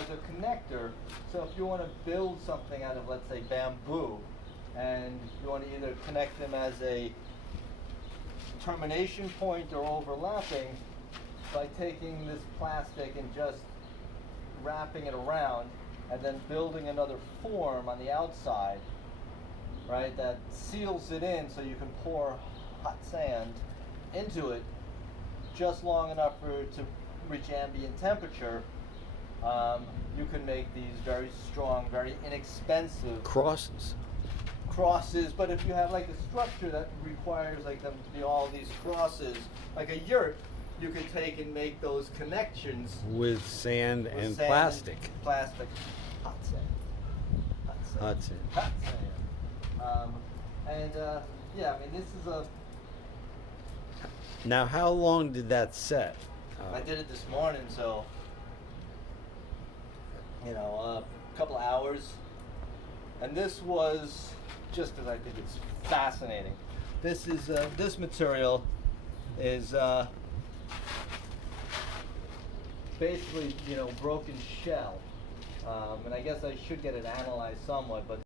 as a connector. So if you want to build something out of, let's say, bamboo, and you want to either connect them as a termination point or overlapping, by taking this plastic and just wrapping it around and then building another form on the outside, right, that seals it in so you can pour hot sand into it just long enough for it to reach ambient temperature. You can make these very strong, very inexpensive Crosses. crosses, but if you have like a structure that requires like them to be all these crosses, like a yurt, you could take and make those connections With sand with and sand, plastic. plastic, hot sand, Hot sand. hot sand. Yeah, I mean this is a. Now, how long did that set? I did it this morning, so a couple of hours, and this was just because I think it's fascinating. This is this material is basically broken shell, and I guess I should get it analyzed somewhat, but